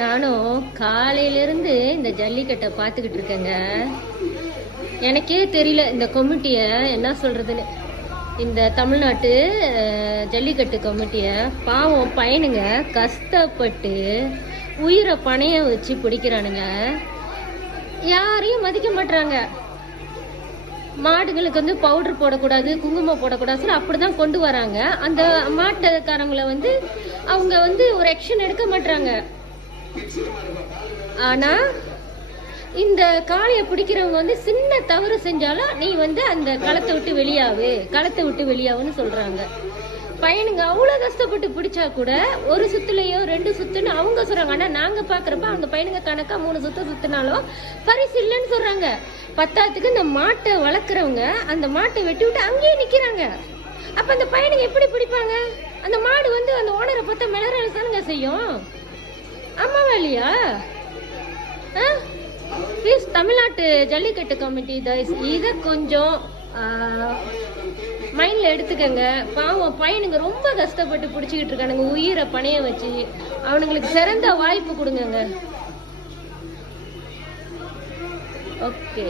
நானும் காலையிலேருந்து இந்த ஜல்லிக்கட்டை பார்த்துக்கிட்டு இருக்கேங்க. எனக்கே தெரியல இந்த கமிட்டியை என்ன சொல்கிறதுன்னு. இந்த தமிழ்நாட்டு ஜல்லிக்கட்டு கமிட்டியை பாவம் பையனுங்க கஷ்டப்பட்டு உயிரை பணைய வச்சு பிடிக்கிறானுங்க. யாரையும் மதிக்க மாட்டுறாங்க. மாடுகளுக்கு வந்து பவுடர் போடக்கூடாது, குங்குமம் போடக்கூடாது சொல்லி அப்படிதான் கொண்டு வராங்க. அந்த மாட்டுக்காரங்களை வந்து அவங்க வந்து ஒரு ஆக்ஷன் எடுக்க மாட்டாங்க. ஆனா இந்த காளையை பிடிக்கிறவங்க வந்து சின்ன தவறு செஞ்சாலும் நீ வந்து அந்த களத்தை விட்டு வெளியாவுன்னு சொல்றாங்க. பையனுங்க அவ்வளோ கஷ்டப்பட்டு பிடிச்சா கூட ஒரு சுத்துலையோ 2 சுத்துன்னு அவங்க சொல்றாங்க. ஆனா நாங்க பாக்குறப்ப அந்த பையனுங்க கணக்கா 3 சுத்து சுத்தினாலும் பரிசு இல்லைன்னு சொல்றாங்க. பத்தாத்துக்கு இந்த மாட்டை வளர்க்குறவங்க அந்த மாட்டை வெட்டி விட்டு அங்கேயே நிக்கிறாங்க. அப்ப அந்த பையனுங்க எப்படி பிடிப்பாங்க? அந்த மாடு வந்து அந்த ஓனரை பார்த்தா மிளறால தானுங்க செய்யும். ஆமாவா இல்லையா? ப்ளீஸ் தமிழ்நாட்டு ஜல்லிக்கட்டு கமிட்டி இதை கொஞ்சம் மைண்டில் எடுத்துக்கங்க. பாவம் பையனுங்க ரொம்ப கஷ்டப்பட்டு பிடிச்சிக்கிட்டு இருக்கானுங்க உயிரை பணைய வச்சு. அவனுங்களுக்கு சிறந்த வாய்ப்பு கொடுங்க. ஓகே.